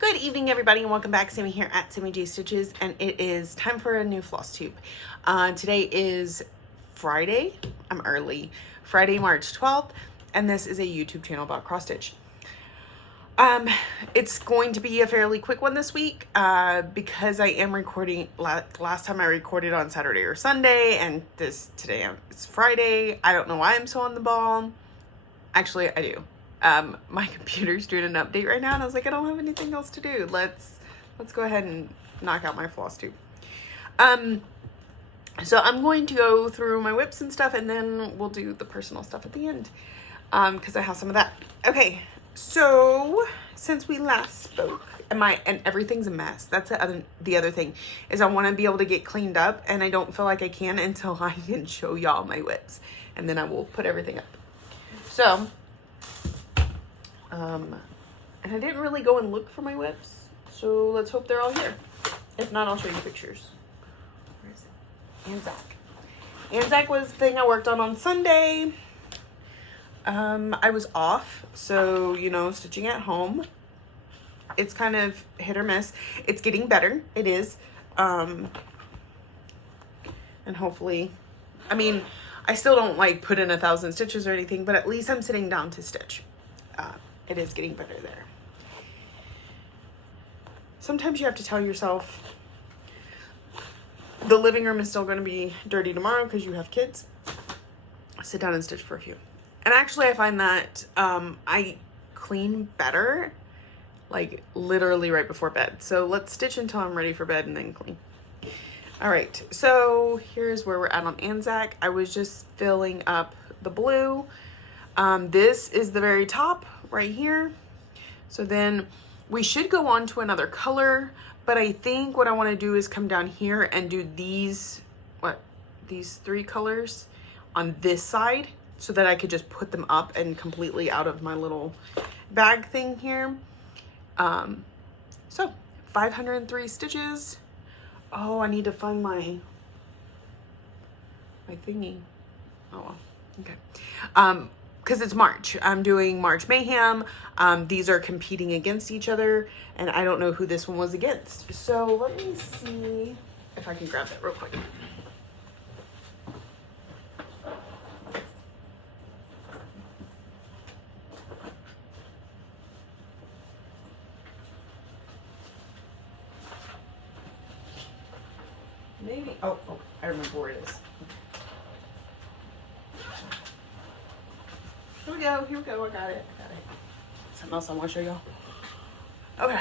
Good evening, everybody, and welcome back. Sammy here at Sammy J Stitches, and it is time for a new floss tube. Today is Friday. I'm early. Friday, March 12th, and this is a YouTube channel about cross stitch. It's going to be a fairly quick one this week because I am recording. Last time I recorded on Saturday or Sunday, and today it's Friday. I don't know why I'm so on the ball. Actually, I do. My computer's doing an update right now, and I was like, I don't have anything else to do. Let's go ahead and knock out my floss tube. So I'm going to go through my whips and stuff, and then we'll do the personal stuff at the end, because I have some of that. Okay, so since we last spoke, and everything's a mess. That's the other thing is I want to be able to get cleaned up, and I don't feel like I can until I can show y'all my whips, and then I will put everything up. So. And I didn't really go and look for my whips, so let's hope they're all here. If not, I'll show you pictures. Where is it? Anzac. Anzac was the thing I worked on Sunday. I was off, so, stitching at home. It's kind of hit or miss. It's getting better. It is. And hopefully, I still don't put in 1,000 stitches or anything, but at least I'm sitting down to stitch. It is getting better there. Sometimes you have to tell yourself the living room is still going to be dirty tomorrow because you have kids. Sit down and stitch for a few. And actually I find that I clean better literally right before bed. So let's stitch until I'm ready for bed and then clean. All right, so here's where we're at on Anzac. I was just filling up the blue. This is the very top right here. So then we should go on to another color, but I think what I want to do is come down here and do these 3 colors on this side so that I could just put them up and completely out of my little bag thing here. So 503 stitches. Oh, I need to find my thingy. Oh, well. Okay. Because it's March. I'm doing March Mayhem. These are competing against each other, and I don't know who this one was against. So let me see if I can grab that real quick. Maybe, oh, I remember where it is. Here we go, I got it. Something else I want to show y'all. Okay.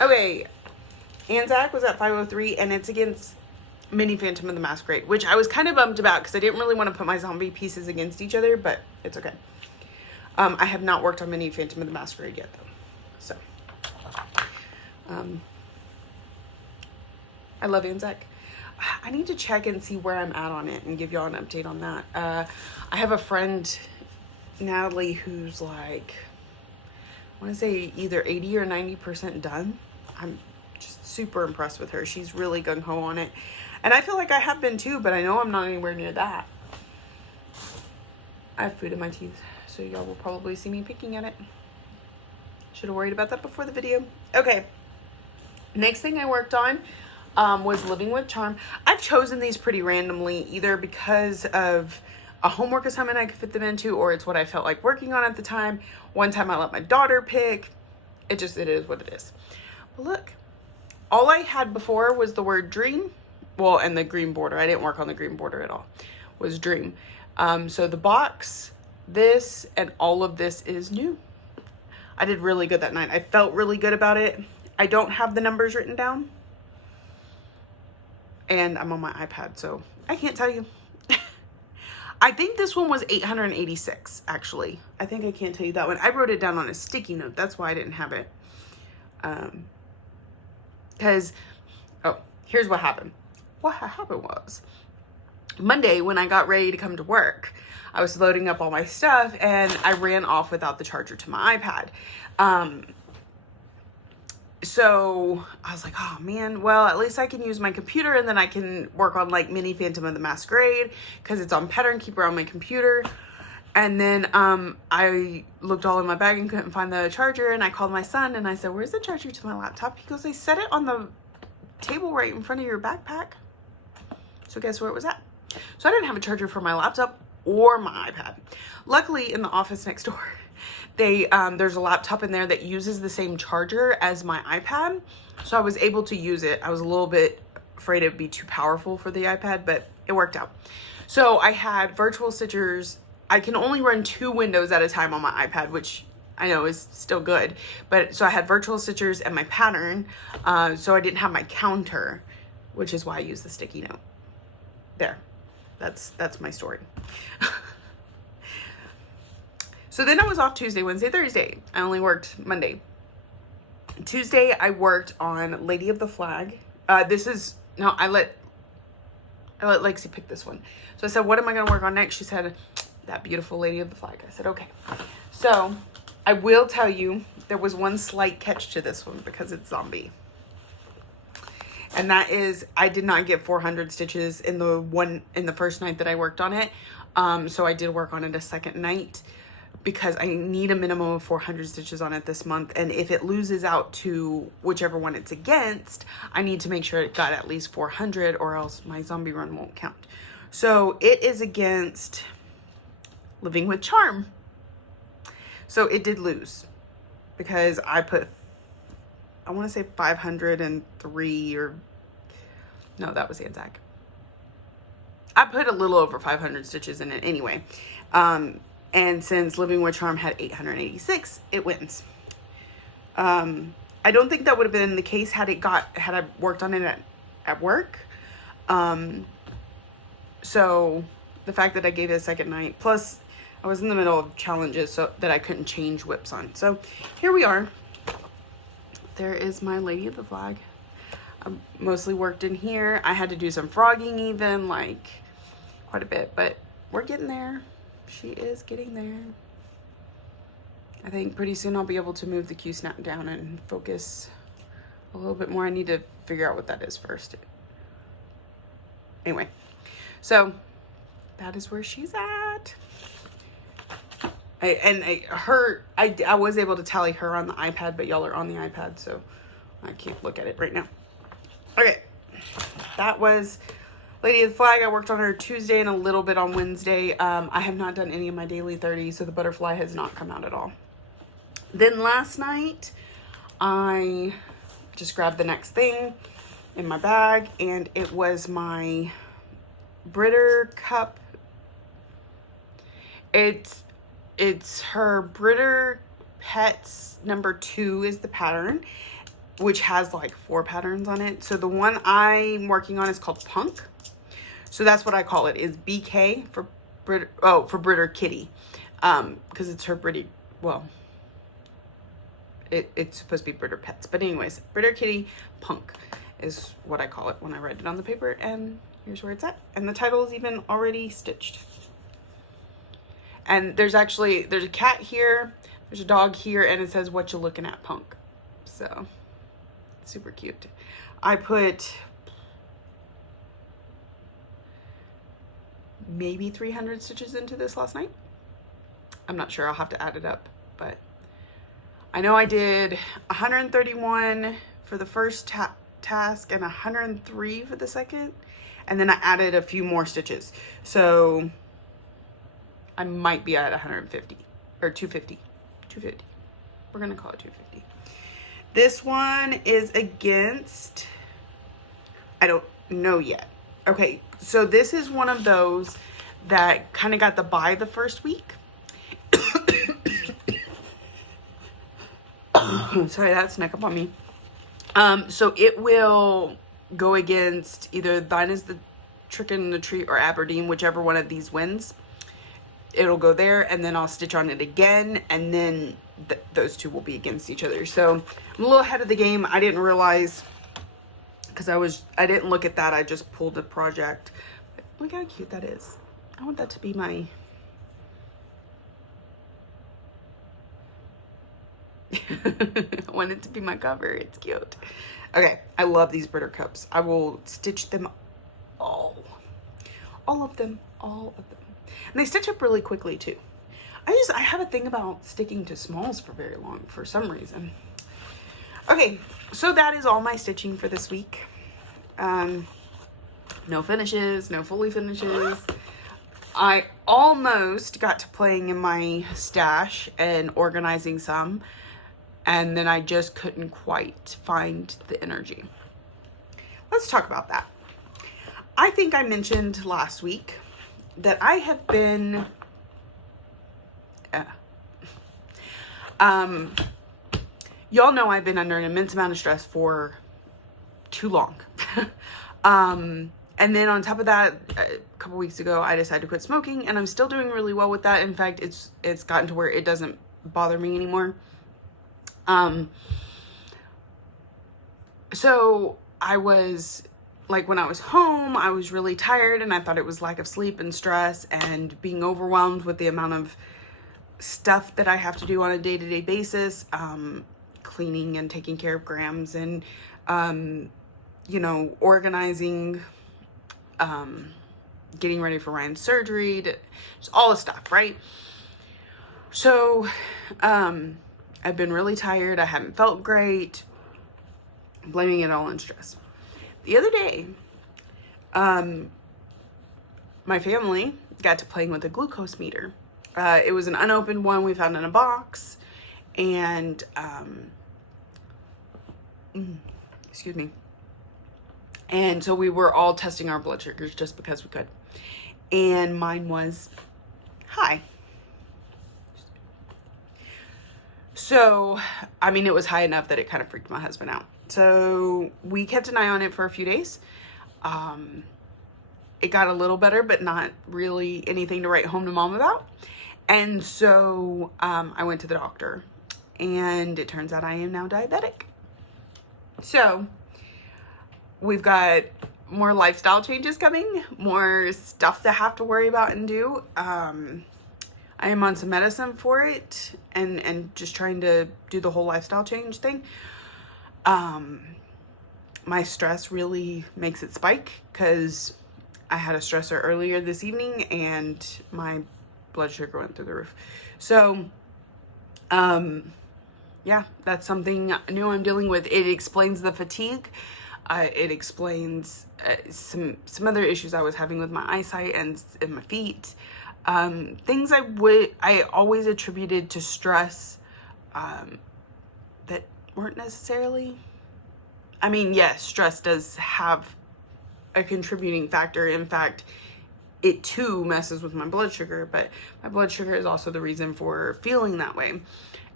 Okay, Anzac was at 503, and it's against Mini Phantom of the Masquerade, which I was kind of bummed about because I didn't really want to put my zombie pieces against each other, but it's okay. I have not worked on Mini Phantom of the Masquerade yet, though. So, I love Anzac. I need to check and see where I'm at on it and give y'all an update on that. I have a friend, Natalie, who's I want to say either 80 or 90% done. I'm just super impressed with her. She's really gung-ho on it. And I feel like I have been too, but I know I'm not anywhere near that. I have food in my teeth, so y'all will probably see me picking at it. Should have worried about that before the video. Okay. Next thing I worked on was Living with Charm. I've chosen these pretty randomly, either because of a homework assignment I could fit them into, or it's what I felt like working on at the time. One time I let my daughter pick. It is what it is. But look, all I had before was the word dream. Well, and the green border. I didn't work on the green border at all. Was dream. So the box, this, and all of this is new. I did really good that night. I felt really good about it. I don't have the numbers written down. And I'm on my iPad, so I can't tell you. I think this one was 886, actually. I think I can't tell you that one. I wrote it down on a sticky note. That's why I didn't have it. Here's what happened. What happened was, Monday when I got ready to come to work, I was loading up all my stuff, and I ran off without the charger to my iPad. So I was like, oh man, well, at least I can use my computer and then I can work on like Mini Phantom of the Masquerade because it's on Pattern Keeper on my computer. And then I looked all in my bag and couldn't find the charger, and I called my son and I said, where's the charger to my laptop? He goes, they set it on the table right in front of your backpack. So guess where it was at? So I didn't have a charger for my laptop or my iPad. Luckily, in the office next door, there's a laptop in there that uses the same charger as my iPad. So I was able to use it. I was a little bit afraid it'd be too powerful for the iPad, but it worked out. So I had virtual stitchers. I can only run 2 windows at a time on my iPad, which I know is still good. But so I had virtual stitchers and my pattern. So I didn't have my counter, which is why I use the sticky note. There, that's my story. So then I was off Tuesday, Wednesday, Thursday. I only worked Monday. Tuesday I worked on Lady of the Flag. I let Lexi pick this one. So I said, what am I gonna work on next? She said, that beautiful Lady of the Flag. I said, okay. So I will tell you, there was one slight catch to this one because it's zombie. And that is, I did not get 400 stitches in the first night that I worked on it. So I did work on it a second night because I need a minimum of 400 stitches on it this month. And if it loses out to whichever one it's against, I need to make sure it got at least 400 or else my zombie run won't count. So it is against Living with Charm. So it did lose because I put, I want to say 503 or no, that was Anzac. I put a little over 500 stitches in it anyway. And since Living with Charm had 886, it wins. I don't think that would have been the case had I worked on it at work. So the fact that I gave it a second night, plus I was in the middle of challenges so that I couldn't change whips on. So here we are. There is my Lady of the Flag. I mostly worked in here. I had to do some frogging even, like quite a bit, but we're getting there. She is getting there. I think pretty soon I'll be able to move the Q-snap down and focus a little bit more. I need to figure out what that is first. Anyway, so that is where she's at. I was able to tally her on the iPad, but y'all are on the iPad, so I can't look at it right now. Okay, that was Lady of the Flag. I worked on her Tuesday and a little bit on Wednesday. I have not done any of my daily 30, so the butterfly has not come out at all. Then last night, I just grabbed the next thing in my bag, and it was my Britter Cup. It's her Britter Pets #2 is the pattern, which has like 4 patterns on it. So the one I'm working on is called Punk. So that's what I call it, is BK for Britter, for Britter Kitty. Because it's her Britty, well, it's supposed to be Britter Pets. But anyways, Britter Kitty Punk is what I call it when I write it on the paper. And here's where it's at. And the title is even already stitched. And there's a cat here, there's a dog here, and it says, what you looking at, Punk? So, super cute. I put maybe 300 stitches into this last night. I'm not sure, I'll have to add it up, but I know I did 131 for the first task and 103 for the second, and then I added a few more stitches. So I might be at 150 or 250. We're gonna call it 250. This one is against, I don't know yet. Okay, so this is one of those that kind of got the bye the first week. Sorry, that snuck up on me. So it will go against either Thine is the Trick in the Tree or Aberdeen, whichever one of these wins. It'll go there, and then I'll stitch on it again, and then those two will be against each other. So I'm a little ahead of the game. I didn't realize, because I didn't look at that. I just pulled the project. But look how cute that is. I want that to be my I want it to be my cover. It's cute. Okay, I love these Britter Cups. I will stitch them all of them. And they stitch up really quickly too. I have a thing about sticking to smalls for very long for some reason. Okay, so that is all my stitching for this week. No finishes, no fully finishes. I almost got to playing in my stash and organizing some, and then I just couldn't quite find the energy. Let's talk about that. I think I mentioned last week that I have been y'all know I've been under an immense amount of stress for too long. And then on top of that, a couple weeks ago, I decided to quit smoking, and I'm still doing really well with that. In fact, it's gotten to where it doesn't bother me anymore. So I was, like, when I was home, I was really tired, and I thought it was lack of sleep and stress and being overwhelmed with the amount of stuff that I have to do on a day-to-day basis, cleaning and taking care of Grams and, you know, organizing, getting ready for Ryan's surgery, just all the stuff, right? So, I've been really tired. I haven't felt great. I'm blaming it all on stress. The other day, my family got to playing with a glucose meter. It was an unopened one we found in a box, and, excuse me. And so we were all testing our blood sugars just because we could. And mine was high. So, I mean, it was high enough that it kind of freaked my husband out. So we kept an eye on it for a few days. It got a little better, but not really anything to write home to mom about. And so I went to the doctor, and it turns out I am now diabetic. So we've got more lifestyle changes coming, more stuff to have to worry about and do. I am on some medicine for it, and just trying to do the whole lifestyle change thing. My stress really makes it spike, because I had a stressor earlier this evening and my blood sugar went through the roof. So, yeah, that's something new I'm dealing with. It explains the fatigue. It explains some other issues I was having with my eyesight and my feet. Things I always attributed to stress, that weren't necessarily. I mean, yes, stress does have a contributing factor. In fact, it too messes with my blood sugar, but my blood sugar is also the reason for feeling that way.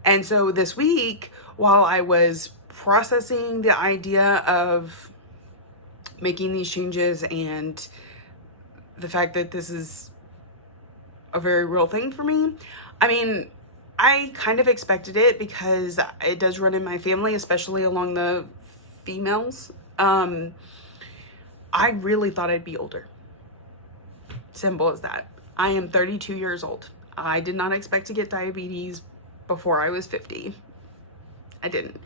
And so this week, while I was processing the idea of making these changes and the fact that this is a very real thing for me, I mean, I kind of expected it because it does run in my family, especially along the females. I really thought I'd be older. Simple as that. I am 32 years old. I did not expect to get diabetes before I was 50. I didn't.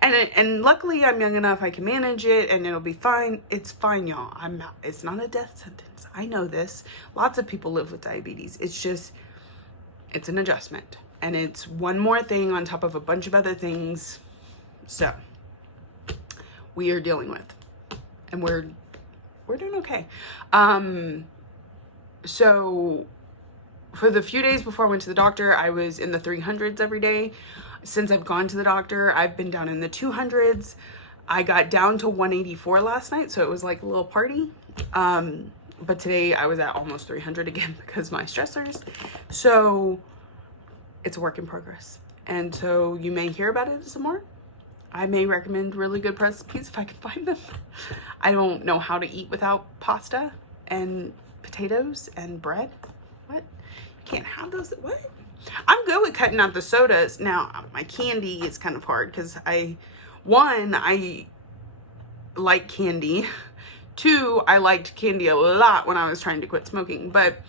And luckily I'm young enough I can manage it and it'll be fine. It's fine, y'all. It's not a death sentence. I know this. Lots of people live with diabetes. It's an adjustment. And it's one more thing on top of a bunch of other things. So we are dealing with. And we're doing okay. So for the few days before I went to the doctor, I was in the 300s every day. Since I've gone to the doctor, I've been down in the 200s. I got down to 184 last night, so it was like a little party. But today I was at almost 300 again because of my stressors. So it's a work in progress. And so you may hear about it some more. I may recommend really good recipes if I can find them. I don't know how to eat without pasta and potatoes and bread. What? You can't have those? What? I'm good with cutting out the sodas. Now, my candy is kind of hard because I like candy. 2, I liked candy a lot when I was trying to quit smoking. But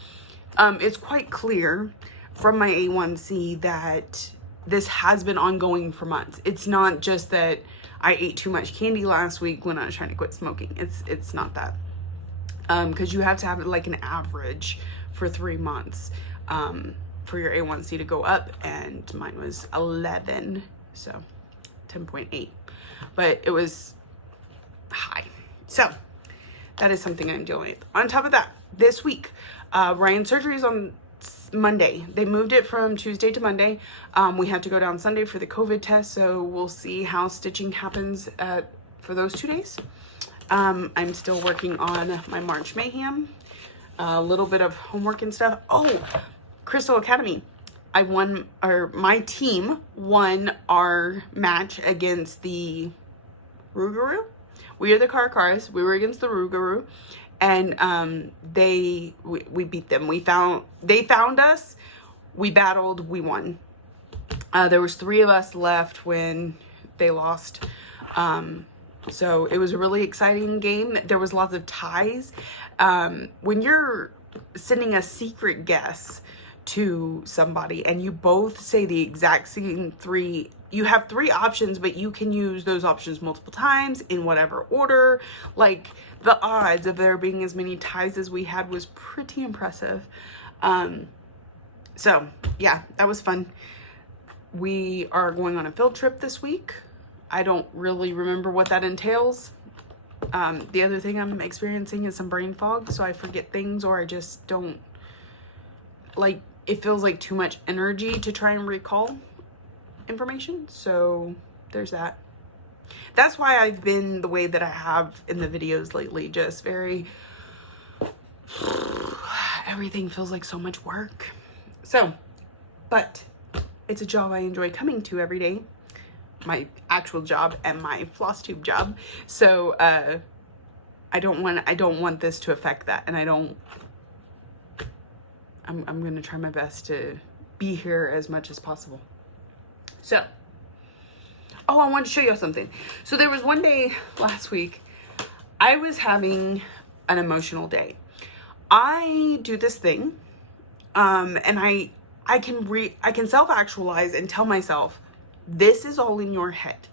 it's quite clear from my A1C that this has been ongoing for months. It's not just that I ate too much candy last week when I was trying to quit smoking. It's not that. Because you have to have like an average for 3 months. for your A1C to go up, and mine was 11, so 10.8, but it was high. So that is something I'm dealing with. On top of that, this week, Ryan's surgery is on Monday. They moved it from Tuesday to Monday. We had to go down Sunday for the COVID test, so we'll see how stitching happens for those 2 days. I'm still working on my March Mayhem, a little bit of homework and stuff. Oh, Crystal Academy. My team won our match against the Rougarou. We are the Cars. We were against the Rougarou, and we beat them. They found us. We battled. We won. There was 3 of us left when they lost. So it was a really exciting game. There was lots of ties. When you're sending a secret guess to somebody and you both say the exact same 3, you have 3 options, but you can use those options multiple times in whatever order. Like, the odds of there being as many ties as we had was pretty impressive. So yeah, that was fun. We are going on a field trip this week. I don't really remember what that entails. The other thing I'm experiencing is some brain fog, so I forget things, or I just don't, like, it feels like too much energy to try and recall information. So there's that. That's why I've been the way that I have in the videos lately, just very, everything feels like so much work. So, but it's a job I enjoy coming to every day. My actual job and my floss tube job. So I don't want this to affect that, and I'm gonna try my best to be here as much as possible. So, oh, I wanted to show you something. So there was one day last week I was having an emotional day. I do this thing, and I can self-actualize and tell myself, this is all in your head.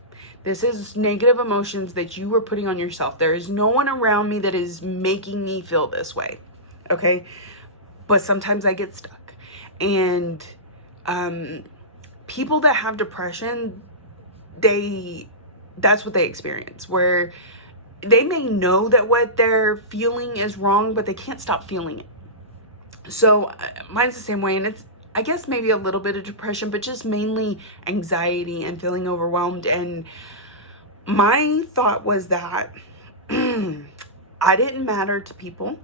This is negative emotions that you were putting on yourself. There is no one around me that is making me feel this way. Okay? But sometimes I get stuck. And people that have depression, that's what they experience, where they may know that what they're feeling is wrong, but they can't stop feeling it. So mine's the same way, and it's, I guess, maybe a little bit of depression, but just mainly anxiety and feeling overwhelmed. And my thought was that I didn't matter to people,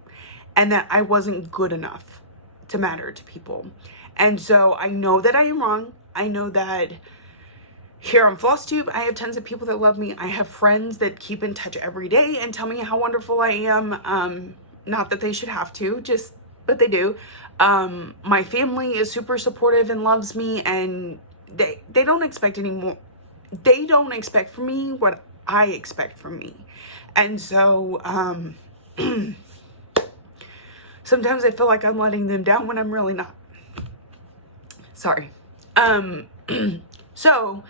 and that I wasn't good enough to matter to people. And so I know that I am wrong. I know that here on FlossTube, I have tons of people that love me. I have friends that keep in touch every day and tell me how wonderful I am. Not that they should have to, but they do. My family is super supportive and loves me, and they don't expect any more. They don't expect from me what I expect from me. And so sometimes I feel like I'm letting them down when I'm really not. Sorry. So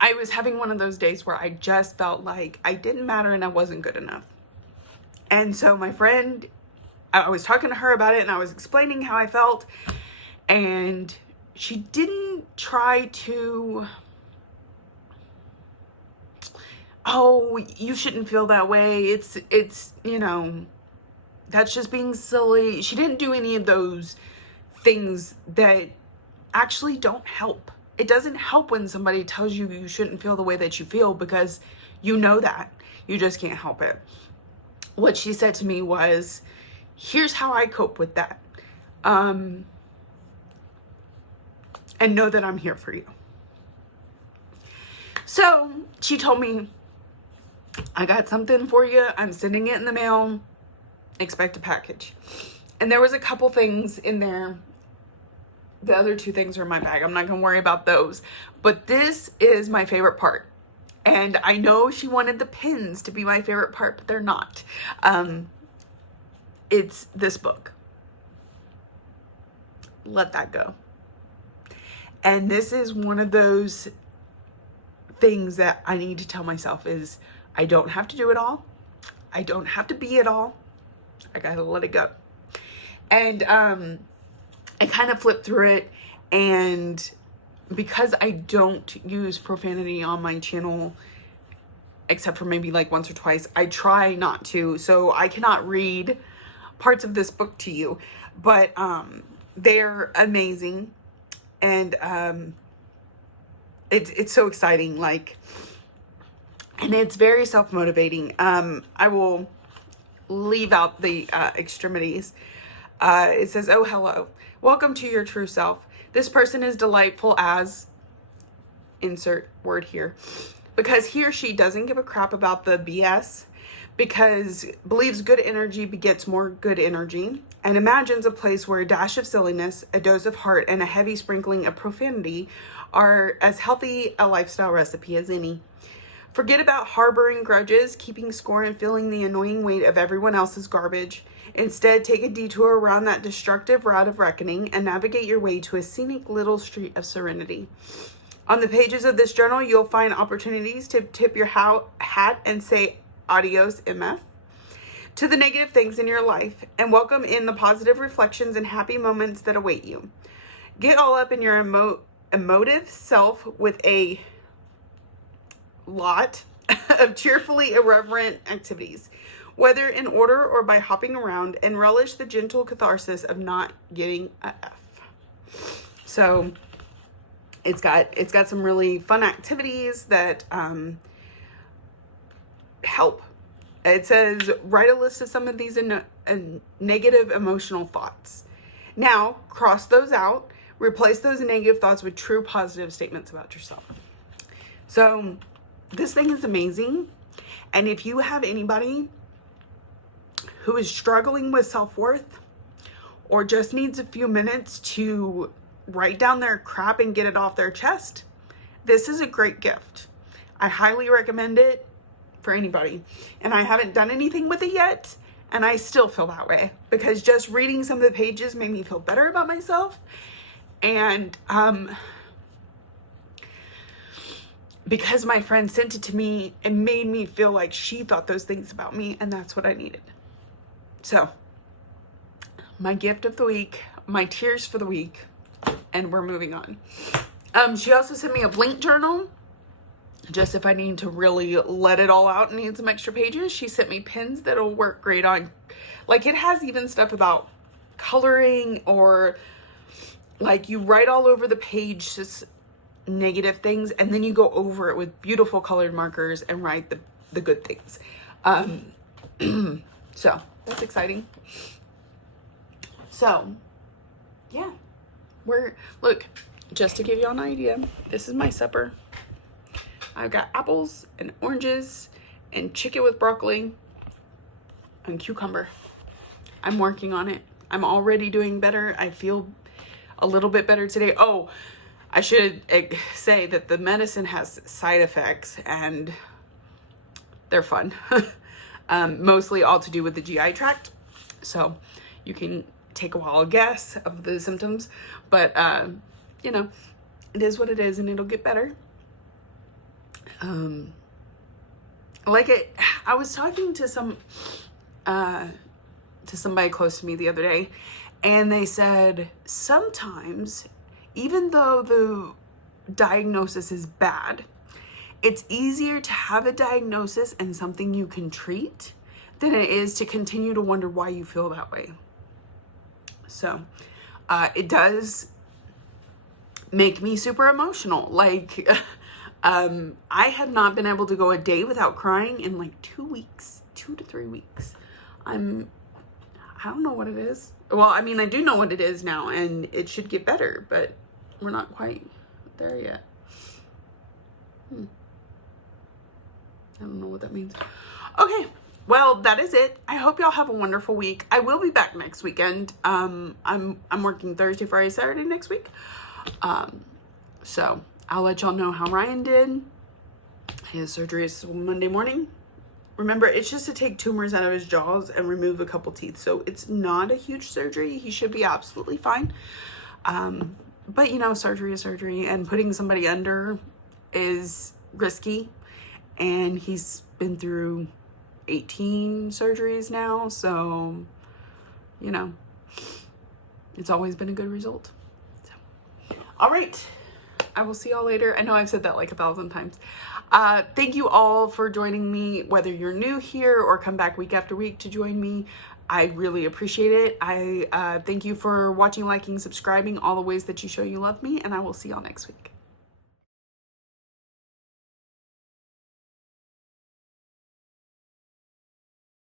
I was having one of those days where I just felt like I didn't matter and I wasn't good enough. And so my friend, I was talking to her about it, and I was explaining how I felt, and she didn't try to, oh, you shouldn't feel that way. It's, you know, that's just being silly. She didn't do any of those things that actually don't help. It doesn't help when somebody tells you you shouldn't feel the way that you feel, because you know that. You just can't help it. What she said to me was, here's how I cope with that. And know that I'm here for you. So she told me, I got something for you. I'm sending it in the mail. Expect a package. And there was a couple things in there. The other 2 things are in my bag. I'm not going to worry about those. But this is my favorite part. And I know she wanted the pins to be my favorite part, but they're not. It's this book. Let that go. And this is one of those things that I need to tell myself is, I don't have to do it all. I don't have to be it all. I gotta let it go. And I kind of flipped through it, and because I don't use profanity on my channel, except for maybe like once or twice, I try not to, so I cannot read parts of this book to you, but they're amazing, and it's so exciting, like, and it's very self-motivating. I will leave out the extremities. It says, "Oh, hello. Welcome to your true self. This person is delightful as," insert word here, "because he or she doesn't give a crap about the BS, because believes good energy begets more good energy, and imagines a place where a dash of silliness, a dose of heart, and a heavy sprinkling of profanity are as healthy a lifestyle recipe as any. Forget about harboring grudges, keeping score, and feeling the annoying weight of everyone else's garbage. Instead, take a detour around that destructive route of reckoning and navigate your way to a scenic little street of serenity. On the pages of this journal, you'll find opportunities to tip your hat and say adios, MF, to the negative things in your life, and welcome in the positive reflections and happy moments that await you. Get all up in your emotive self with a lot of cheerfully irreverent activities, whether in order or by hopping around, and relish the gentle catharsis of not getting a F." So it's got some really fun activities that help. It says, write a list of some of these negative emotional thoughts. Now, cross those out. Replace those negative thoughts with true positive statements about yourself. So this thing is amazing. And if you have anybody who is struggling with self-worth, or just needs a few minutes to write down their crap and get it off their chest, this is a great gift. I highly recommend it for anybody. And I haven't done anything with it yet, and I still feel that way, because just reading some of the pages made me feel better about myself. And because my friend sent it to me, it made me feel like she thought those things about me, and that's what I needed. So, my gift of the week, my tears for the week, and we're moving on. She also sent me a blank journal, just if I need to really let it all out and need some extra pages. She sent me pens that'll work great on, like, it has even stuff about coloring, or like you write all over the page just negative things, and then you go over it with beautiful colored markers and write the good things. So that's exciting. So yeah, look, just to give you an idea, this is my supper. I've got apples and oranges and chicken with broccoli and cucumber. I'm working on it. I'm already doing better. I feel a little bit better today. Oh, I should say that the medicine has side effects, and they're fun. Mostly all to do with the GI tract. So you can take a wild guess of the symptoms, but you know, it is what it is, and it'll get better. I was talking to somebody close to me the other day, and they said sometimes, even though the diagnosis is bad, it's easier to have a diagnosis and something you can treat than it is to continue to wonder why you feel that way. So it does make me super emotional. Like, I have not been able to go a day without crying in like 2 weeks, 2 to 3 weeks. I don't know what it is. Well, I mean, I do know what it is now, and it should get better, but we're not quite there yet. I don't know what that means. Okay, well, that is it. I hope y'all have a wonderful week. I will be back next weekend. I'm working Thursday, Friday, Saturday next week. So I'll let y'all know how Ryan did. His surgery is Monday morning. Remember, it's just to take tumors out of his jaws and remove a couple teeth. So it's not a huge surgery. He should be absolutely fine. But you know, surgery is surgery, and putting somebody under is risky. And he's been through 18 surgeries now. So, you know, it's always been a good result. So, all right. I will see y'all later. I know I've said that like 1,000 times. Thank you all for joining me, whether you're new here or come back week after week to join me. I really appreciate it. I thank you for watching, liking, subscribing, all the ways that you show you love me, and I will see y'all next week.